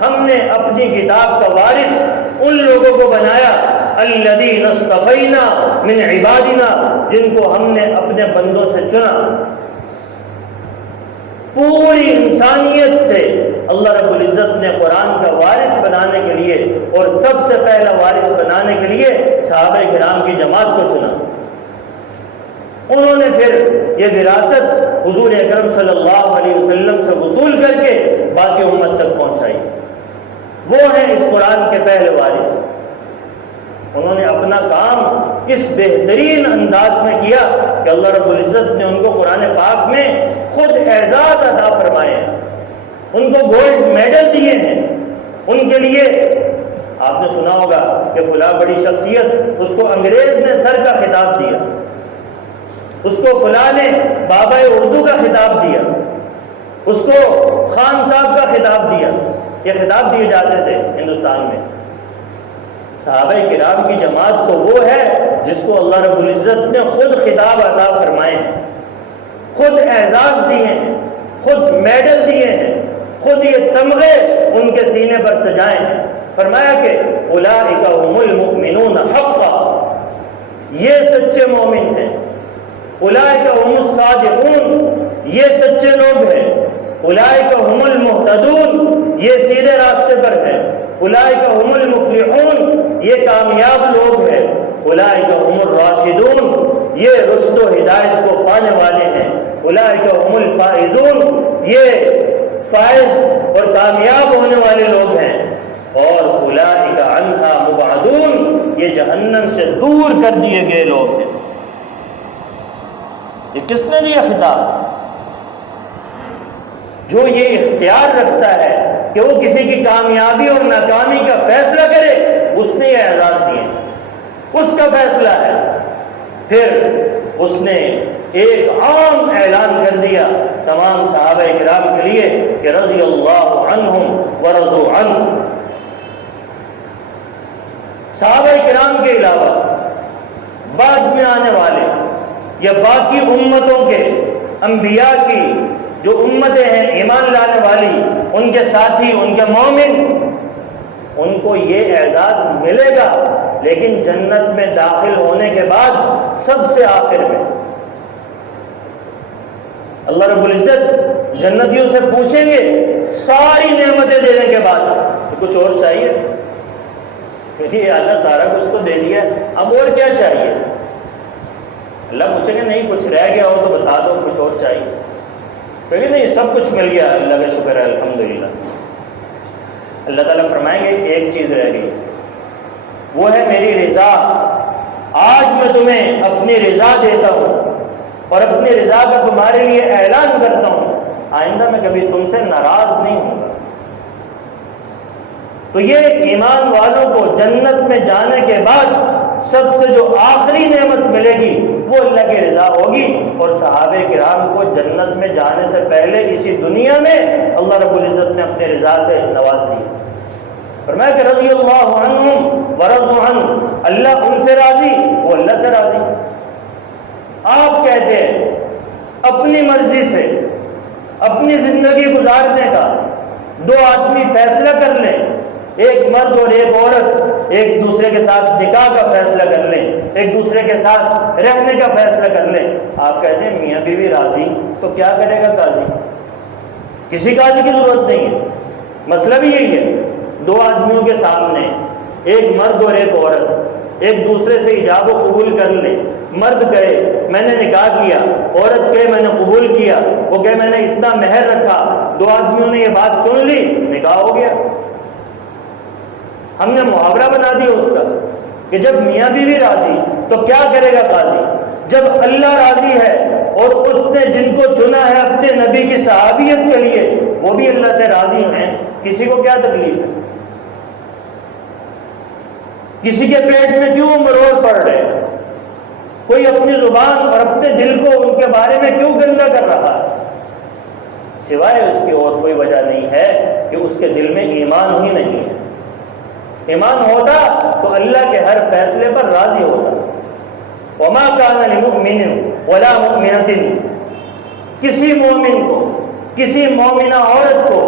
ہم نے اپنی کتاب کا وارث ان لوگوں کو بنایا الذین اصطفینا من عبادنا، جن کو ہم نے اپنے بندوں سے چنا۔ پوری انسانیت سے اللہ رب العزت نے قرآن کا وارث بنانے کے لیے اور سب سے پہلا وارث بنانے کے لیے صحابہ کرام کی جماعت کو چنا۔ انہوں نے پھر یہ وراثت حضور اکرم صلی اللہ علیہ وسلم سے وصول کر کے باقی امت تک پہنچائی۔ وہ ہیں اس قرآن کے پہلے وارث۔ انہوں نے اپنا کام اس بہترین انداز میں کیا کہ اللہ رب العزت نے ان کو قرآن پاک میں خود اعزاز عطا فرمائے ہیں، ان کو گولڈ میڈل دیے ہیں۔ ان کے لیے آپ نے سنا ہوگا کہ فلاں بڑی شخصیت، اس کو انگریز نے سر کا خطاب دیا، اس کو فلاں نے بابا اردو کا خطاب دیا، اس کو خان صاحب کا خطاب دیا۔ یہ خطاب دیے جاتے تھے ہندوستان میں۔ صحابہ کرام کی جماعت تو وہ ہے جس کو اللہ رب العزت نے خود خطاب عطا فرمائے ہیں، خود اعزاز دیے ہیں، خود میڈل دیے ہیں، خود یہ تمغے ان کے سینے پر سجائے ہیں۔ فرمایا کہ اولئک هم المؤمنون حقا، یہ سچے مومن ہیں۔ اولئک هم الصادقون، یہ سچے لوگ ہیں۔ اولئک هم المهتدون، یہ سیدھے راستے پر ہیں۔ اولئک هم المفلحون، یہ کامیاب لوگ ہیں۔ اولئک هم الراشدون، یہ رشد و ہدایت کو پانے والے ہیں۔ اولئک هم الفائزون، یہ فائز اور کامیاب ہونے والے لوگ ہیں۔ اور اولئک عنہا مبعدون، یہ جہنم سے دور کر دیے گئے لوگ ہیں۔ یہ کس نے دیا خطاب؟ جو یہ اختیار رکھتا ہے کہ وہ کسی کی کامیابی اور ناکامی کا فیصلہ کرے، اس نے یہ اعزاز دیے، اس کا فیصلہ ہے۔ پھر اس نے ایک عام اعلان کر دیا تمام صحابہ کرام کے لیے کہ رضی اللہ عنہم ورضوا عنہ۔ صحابہ کرام کے علاوہ بعد میں آنے والے یا باقی امتوں کے انبیاء کی جو امتیں ہیں ایمان لانے والی، ان کے ساتھی، ان کے مومن، ان کو یہ اعزاز ملے گا، لیکن جنت میں داخل ہونے کے بعد سب سے آخر میں اللہ رب العزت جنتیوں سے پوچھیں گے ساری نعمتیں دینے کے بعد کچھ اور چاہیے؟ یہ اللہ سارا کچھ تو دے دیا، اب اور کیا چاہیے؟ اللہ پوچھیں گے نہیں کچھ رہ گیا ہو تو بتا دو، کچھ اور چاہیے؟ کہیں گے نہیں سب کچھ مل گیا، اللہ کا شکر ہے الحمدللہ۔ اللہ تعالیٰ فرمائیں گے ایک چیز رہ گئی، وہ ہے میری رضا۔ آج میں تمہیں اپنی رضا دیتا ہوں اور اپنی رضا کا تمہارے لیے اعلان کرتا ہوں، آئندہ میں کبھی تم سے ناراض نہیں ہوں۔ تو یہ ایمان والوں کو جنت میں جانے کے بعد سب سے جو آخری نعمت ملے گی وہ اللہ کی رضا ہوگی، اور صحابہ کرام کو جنت میں جانے سے پہلے اسی دنیا میں اللہ رب العزت نے اپنی رضا سے نواز دی۔ فرمایا کہ رضی اللہ عنہم ورضوا عنہ، اللہ ان سے راضی، وہ اللہ سے راضی۔ آپ کہتے ہیں اپنی مرضی سے اپنی زندگی گزارنے کا دو آدمی فیصلہ کر لیں، ایک مرد اور ایک عورت ایک دوسرے کے ساتھ نکاح کا فیصلہ کر لیں، ایک دوسرے کے ساتھ رہنے کا فیصلہ کر لیں، آپ کہتے ہیں میاں بیوی راضی، تو کیا کرے گا قاضی؟ کسی قاضی کی ضرورت نہیں ہے۔ مسئلہ بھی یہی ہے، دو آدمیوں کے سامنے ایک مرد اور ایک عورت ایک دوسرے سے ایجاب و قبول کر لیں، مرد کہے میں نے نکاح کیا، عورت کہے میں نے قبول کیا، وہ کہے میں نے اتنا مہر رکھا، دو آدمیوں نے یہ بات سن لی، نکاح ہو گیا۔ ہم نے محاورہ بنا دیا اس کا کہ جب میاں بیوی راضی تو کیا کرے گا قاضی؟ جب اللہ راضی ہے اور اس نے جن کو چنا ہے اپنے نبی کی صحابیت کے لیے وہ بھی اللہ سے راضی ہیں، کسی کو کیا تکلیف ہے؟ کسی کے پیٹ میں کیوں مروڑ پڑ رہے؟ کوئی اپنی زبان اور اپنے دل کو ان کے بارے میں کیوں گندا کر رہا ہے؟ سوائے اس کی اور کوئی وجہ نہیں ہے کہ اس کے دل میں ایمان ہی نہیں ہے۔ ایمان ہوتا تو اللہ کے ہر فیصلے پر راضی ہوتا۔ وما كان لمؤمن ولا مؤمنة، کسی مومن کو کسی مومنہ عورت کو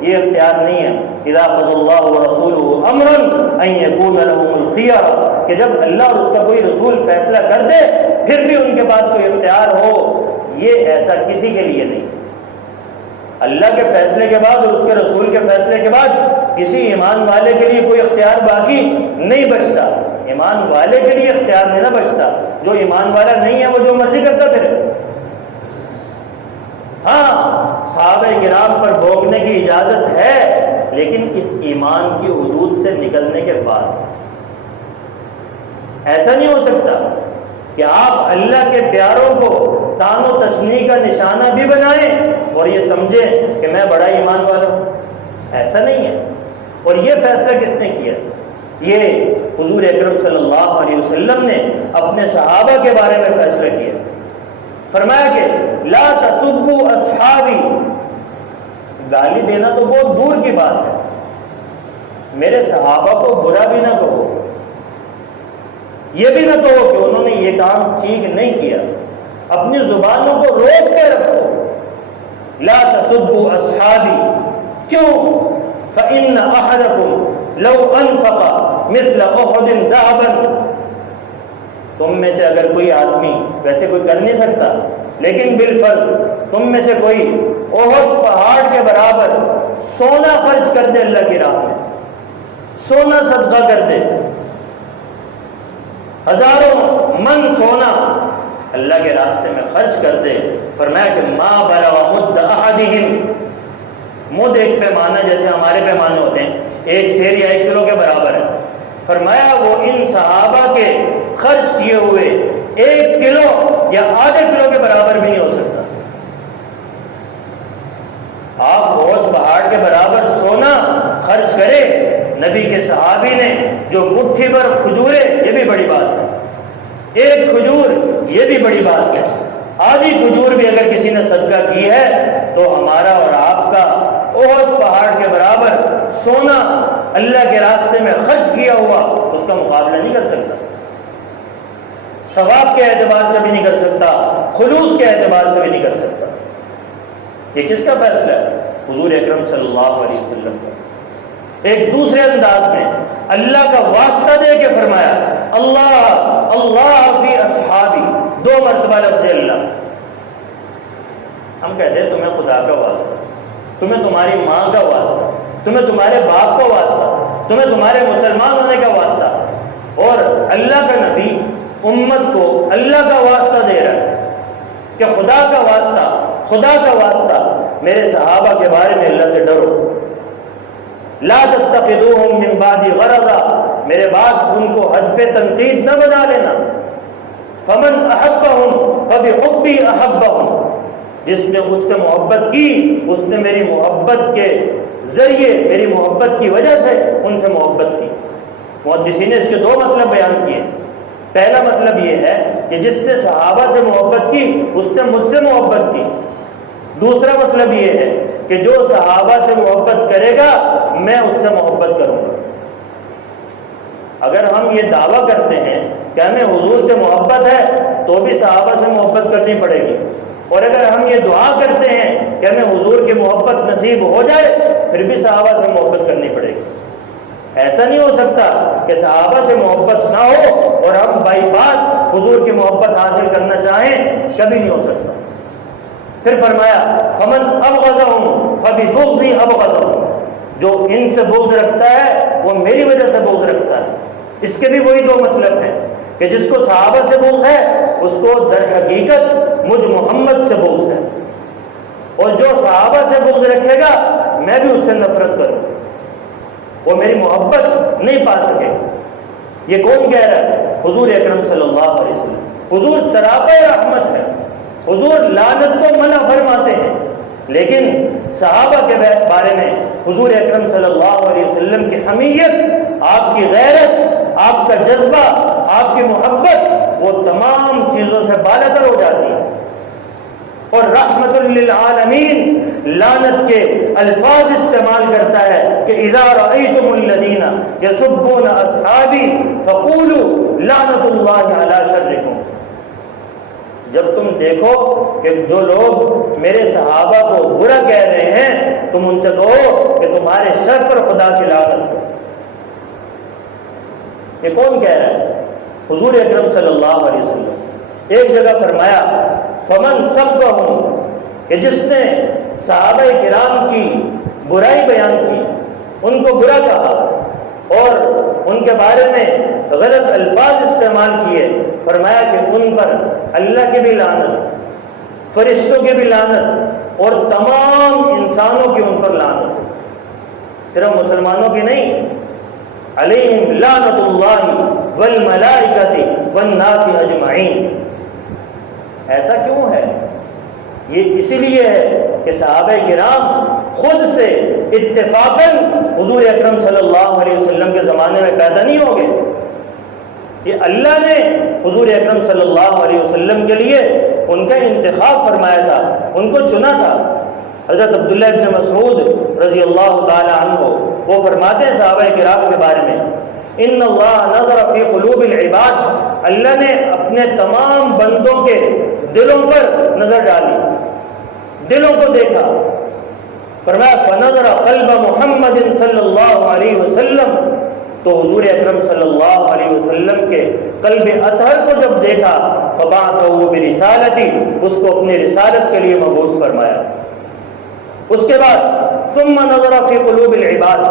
یہ اختیار نہیں ہے اذا قضى الله ورسوله امرا ان يكون لهم الخيار، کہ جب اللہ اور اس کا کوئی رسول فیصلہ کر دے پھر بھی ان کے پاس کوئی اختیار ہو، یہ ایسا کسی کے لیے نہیں۔ اللہ کے فیصلے کے بعد اور اس کے رسول کے فیصلے کے بعد کسی ایمان والے کے لیے کوئی اختیار باقی نہیں بچتا۔ ایمان والے کے لیے اختیار نہیں نہ بچتا، جو ایمان والا نہیں ہے وہ جو مرضی کرتا پھرے۔ ہاں صحابہ کرام پر بھوگنے کی اجازت ہے، لیکن اس ایمان کی حدود سے نکلنے کے بعد۔ ایسا نہیں ہو سکتا کہ آپ اللہ کے پیاروں کو تان و تشنیع کا نشانہ بھی بنائیں اور یہ سمجھیں کہ میں بڑا ایمان والا ہوں۔ ایسا نہیں ہے۔ اور یہ فیصلہ کس نے کیا؟ یہ حضور اکرم صلی اللہ علیہ وسلم نے اپنے صحابہ کے بارے میں فیصلہ کیا۔ فرمایا کہ لا تسبوا اصحابی، گالی دینا تو بہت دور کی بات ہے، میرے صحابہ کو برا بھی نہ کہو، یہ بھی نہ کہو کہ انہوں نے یہ کام ٹھیک نہیں کیا، اپنی زبانوں کو روک کے رکھو۔ لا تسبوا اصحابی، کیوں؟ فإن أحدكم لو انفق مثل أحد ذهبا، تم میں سے اگر کوئی آدمی، ویسے کوئی کر نہیں سکتا لیکن بالفرض تم میں سے کوئی احد پہاڑ کے برابر سونا خرچ کر دے اللہ کی راہ میں، سونا صدقہ کر دے، ہزاروں من سونا اللہ کے راستے میں خرچ کر دے، فرمایا کہ ما بلغ مد احدہم، مد ایک پیمانہ جیسے ہمارے پیمانے ہوتے ہیں، ایک سیر یا 1 کلو کے برابر ہے، فرمایا وہ ان صحابہ کے خرچ کیے ہوئے 1 کلو یا آدھے کلو کے برابر بھی نہیں ہو سکتا۔ آپ بہت پہاڑ کے برابر سونا خرچ کرے، نبی کے صحابی نے جو مٹھی بھر کھجورے، یہ بھی بڑی بات ہے، 1 کھجور یہ بھی بڑی بات ہے، آدھی کھجور بھی اگر کسی نے صدقہ کی ہے تو ہمارا اور آپ کا احد پہاڑ کے برابر سونا اللہ کے راستے میں خرچ کیا ہوا اس کا مقابلہ نہیں کر سکتا، ثواب کے اعتبار سے بھی نہیں کر سکتا، خلوص کے اعتبار سے بھی نہیں کر سکتا۔ یہ کس کا فیصلہ ہے؟ حضور اکرم صلی اللہ علیہ وسلم کا۔ ایک دوسرے انداز میں اللہ کا واسطہ دے کے فرمایا اللہ اللہ فی اصحابی، 2 مرتبہ لفظ اللہ۔ ہم کہتے ہیں تمہیں خدا کا واسطہ، تمہیں تمہاری ماں کا واسطہ، تمہیں تمہارے باپ کا واسطہ، تمہیں تمہارے مسلمان ہونے کا واسطہ، اور اللہ کا نبی امت کو اللہ کا واسطہ دے رہا ہے کہ خدا کا واسطہ، خدا کا واسطہ، میرے صحابہ کے بارے میں اللہ سے ڈرو، لا تتخذوهم من بعد غرضا، میرے بعد ان کو ہدف تنقید نہ بنا لینا، فمن احبهم فبحبی احبهم، جس نے اس سے محبت کی اس نے میری محبت کے ذریعے، میری محبت کی وجہ سے ان سے محبت کی۔ محدثین نے اس کے 2 مطلب بیان کیے۔ پہلا مطلب یہ ہے کہ جس نے صحابہ سے محبت کی اس نے مجھ سے محبت کی۔ دوسرا مطلب یہ ہے کہ جو صحابہ سے محبت کرے گا میں اس سے محبت کروں گا۔ اگر ہم یہ دعویٰ کرتے ہیں کہ ہمیں حضور سے محبت ہے تو بھی صحابہ سے محبت کرنی پڑے گی، اور اگر ہم یہ دعا کرتے ہیں کہ ہمیں حضور کی محبت نصیب ہو جائے پھر بھی صحابہ سے محبت کرنی پڑے گی۔ ایسا نہیں ہو سکتا کہ صحابہ سے محبت نہ ہو اور ہم بائی پاس حضور کی محبت حاصل کرنا چاہیں، کبھی نہیں ہو سکتا۔ پھر فرمایا فمن ابغضهم فببغضی ابغضهم، جو ان سے بغض رکھتا ہے وہ میری وجہ سے بغض رکھتا ہے۔ اس کے بھی وہی 2 مطلب ہیں کہ جس کو صحابہ سے بغض ہے اس کو در حقیقت مجھ محمد سے بغض ہے، اور جو صحابہ سے بغض رکھے گا میں بھی اس سے نفرت کروں، وہ میری محبت نہیں پا سکے۔ یہ کون کہہ رہا ہے؟ حضور اکرم صلی اللہ علیہ وسلم۔ حضور سراپا رحمت ہے، حضور لعنت کو منع فرماتے ہیں، لیکن صحابہ کے بارے میں حضور اکرم صلی اللہ علیہ وسلم کی حمیت، آپ کی غیرت، آپ کا جذبہ، آپ کی محبت، وہ تمام چیزوں سے بالاتر ہو جاتی ہے۔ اور رحمت للعالمین لعنت کے الفاظ استعمال کرتا ہے کہ اذا رأیتم الذین یسبون اصحابی فقولوا لعنت اللہ علی شرکم، جب تم دیکھو کہ جو لوگ میرے صحابہ کو برا کہہ رہے ہیں تم ان سے کہو کہ تمہارے شر پر خدا کی لعنت ہو۔ یہ کون کہہ رہا ہے؟ حضور اکرم صلی اللہ علیہ وسلم۔ ایک جگہ فرمایا فمن سبهم، کہ جس نے صحابہ کرام کی برائی بیان کی، ان کو برا کہا، اور ان کے بارے میں غلط الفاظ استعمال کیے، فرمایا کہ ان پر اللہ کی بھی لعنت، فرشتوں کی بھی لعنت اور تمام انسانوں کی ان پر لعنت ہے، صرف مسلمانوں کی نہیں، علیہم لعنت اللہ والملائکۃ والناس اجمعین۔ ایسا کیوں ہے؟ یہ اسی لیے ہے کہ صحابہ کرام خود سے اتفاقاً حضور اکرم صلی اللہ علیہ وسلم کے زمانے میں پیدا نہیں ہو گئے، یہ اللہ نے حضور اکرم صلی اللہ علیہ وسلم کے لیے ان کا انتخاب فرمایا تھا، ان کو چنا تھا۔ حضرت عبداللہ ابن مسعود رضی اللہ تعالی عنہ وہ فرماتے ہیں صحابہ کرام کے بارے میں، ان اللہ نظر فی قلوب العباد، اللہ نے اپنے تمام بندوں کے دلوں پر نظر ڈالی، دلوں کو دیکھا، فرمایا فنظر قلب محمد صلی اللہ علیہ وسلم، تو حضور اکرم صلی اللہ علیہ وسلم کے قلب اطہر کو جب دیکھا، فبعثہ برسالتی، اس کو اپنی رسالت کے لیے مبعوث فرمایا۔ اس کے بعد ثم نظر فی قلوب العباد،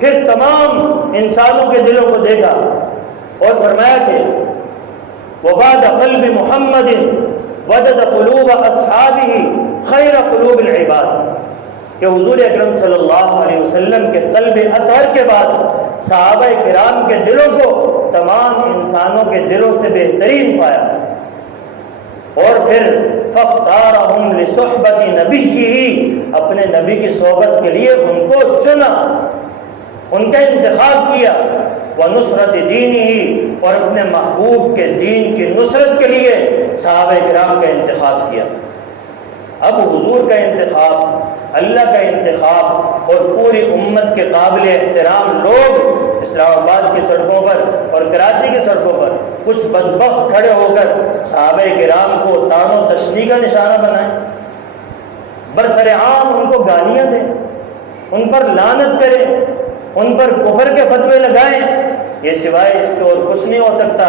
پھر تمام انسانوں کے دلوں کو دیکھا اور فرمایا کہ وبعد قلب محمد وجد قلوب اصحابہ خیر قلوب العباد، کہ حضور اکرم صلی اللہ علیہ وسلم کے قلب اطہر کے بعد صحابہ کرام کے دلوں کو تمام انسانوں کے دلوں سے بہترین پایا، اور پھر فاختارہم لصحبت نبیہ، اپنے نبی کی صحبت کے لیے ان کو چنا، ان کا انتخاب کیا، ونصرت دینہ، اور اپنے محبوب کے دین کی نصرت کے لیے صحابہ کرام کا انتخاب کیا۔ اب حضور کا انتخاب، اللہ کا انتخاب اور پوری امت کے قابل احترام لوگ اسلام آباد کی سڑکوں پر اور کراچی کی سڑکوں پر کچھ بدبخت کھڑے ہو کر صحابہ کرام کو طعن و تشنیع کا نشانہ بنائیں، برسر عام ان کو گالیاں دیں، ان پر لعنت کریں، ان پر کفر کے فتوے لگائیں، یہ سوائے اس کے اور کچھ نہیں ہو سکتا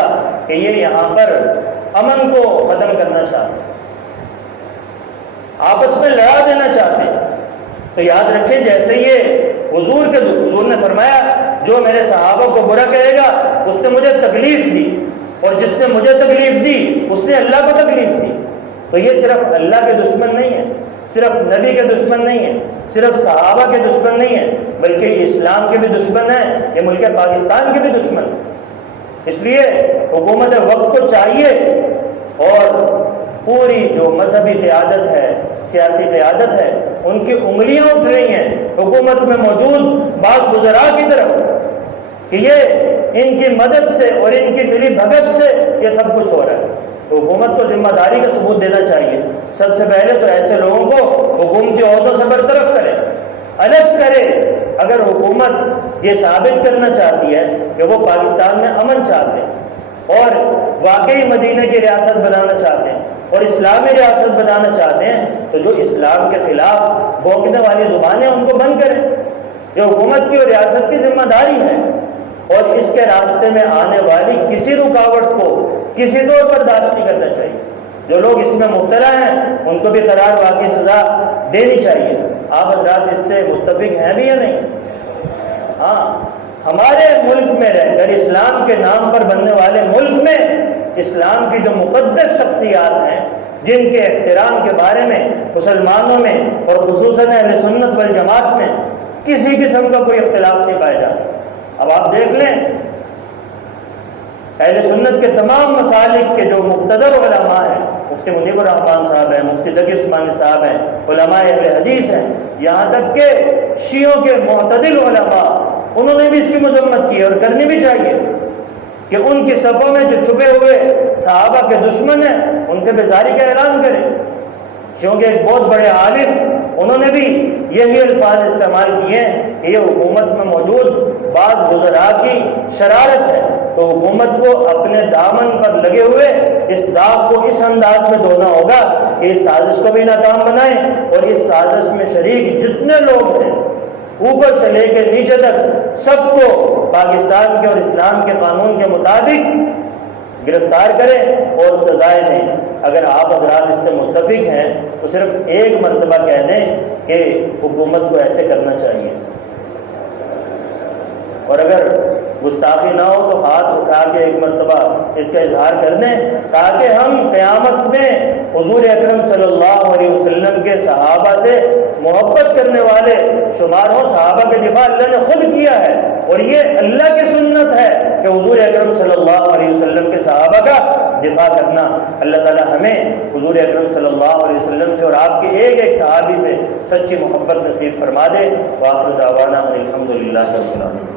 کہ یہ یہاں پر امن کو ختم کرنا چاہتے ہیں، آپس میں لڑا دینا چاہتے ہیں۔ تو یاد رکھیں، جیسے یہ حضور نے فرمایا جو میرے صحابہ کو برا کہے گا اس نے مجھے تکلیف دی، اور جس نے مجھے تکلیف دی اس نے اللہ کو تکلیف دی۔ تو یہ صرف اللہ کے دشمن نہیں ہے، صرف نبی کے دشمن نہیں ہے، صرف صحابہ کے دشمن نہیں ہے، بلکہ یہ اسلام کے بھی دشمن ہیں، یہ ملک پاکستان کے بھی دشمن ہیں۔ اس لیے حکومت وقت کو چاہیے، اور پوری جو مذہبی قیادت ہے، سیاسی قیادت ہے، ان کی انگلیاں اٹھ رہی ہیں حکومت میں موجود بعض وزراء کی طرف کہ یہ ان کی مدد سے اور ان کی ملی بھگت سے یہ سب کچھ ہو رہا ہے۔ تو حکومت کو ذمہ داری کا ثبوت دینا چاہیے، سب سے پہلے تو ایسے لوگوں کو حکومتی عہدوں سے برطرف کرے، الگ کرے۔ اگر حکومت یہ ثابت کرنا چاہتی ہے کہ وہ پاکستان میں امن چاہتے ہیں اور واقعی مدینہ کی ریاست بنانا چاہتے ہیں اور اسلامی ریاست بنانا چاہتے ہیں، تو جو اسلام کے خلاف بھونکنے والی زبانیں ان کو بند کریں۔ یہ حکومت کی اور ریاست کی ذمہ داری ہے، اور اس کے راستے میں آنے والی کسی رکاوٹ کو کسی طور پر برداشت نہیں کرنا چاہیے۔ جو لوگ اس میں مبتلا ہیں ان کو بھی قرار واقعی سزا دینی چاہیے۔ آپ حضرات اس سے متفق ہیں بھی یا نہیں؟ ہاں، ہمارے ملک میں رہ کر، اسلام کے نام پر بننے والے ملک میں، اسلام کی جو مقدس شخصیات ہیں جن کے احترام کے بارے میں مسلمانوں میں اور خصوصاً اہل سنت والجماعت میں کسی قسم کا کوئی اختلاف نہیں پایا جاتا۔ اب آپ دیکھ لیں، اہل سنت کے تمام مسالک کے جو مقتدر علماء ہیں، مفتی منیب الرحمان صاحب ہیں، مفتی تقی عثمانی صاحب ہیں، علماء اہل حدیث ہیں، یہاں تک کہ شیعوں کے معتدل علماء، انہوں نے بھی اس کی مذمت کی اور کرنی بھی چاہیے کہ ان کے صفوں میں جو چھپے ہوئے صحابہ کے دشمن ہیں ان سے بیزاری کا اعلان کریں۔ شیعوں کے ایک بہت بڑے عالم، انہوں نے بھی یہی الفاظ استعمال کیے ہیں کہ یہ حکومت میں موجود بعض وزراء کی شرارت ہے، تو حکومت کو اپنے دامن پر لگے ہوئے اس داغ کو اس انداز میں دھونا ہوگا کہ اس سازش کو بھی ناکام بنائیں، اور اس سازش میں شریک جتنے لوگ ہیں اوپر سے لے کے نیچے تک سب کو پاکستان کے اور اسلام کے قانون کے مطابق گرفتار کریں اور سزائیں دیں۔ اگر آپ حضرات اس سے متفق ہیں تو صرف ایک مرتبہ کہہ دیں کہ حکومت کو ایسے کرنا چاہیے، اور اگر گستاخی نہ ہو تو ہاتھ اٹھا کے ایک مرتبہ اس کا اظہار کر دیں، تاکہ ہم قیامت میں حضور اکرم صلی اللہ علیہ وسلم کے صحابہ سے محبت کرنے والے شمار ہوں۔ صحابہ کے دفاع اللہ نے خود کیا ہے، اور یہ اللہ کی سنت ہے کہ حضور اکرم صلی اللہ علیہ وسلم کے صحابہ کا دفاع کرنا۔ اللہ تعالی ہمیں حضور اکرم صلی اللہ علیہ وسلم سے اور آپ کے ایک ایک صحابی سے سچی محبت نصیب فرما دے۔ وآخر دعوانا الحمدللہ رب العالمین۔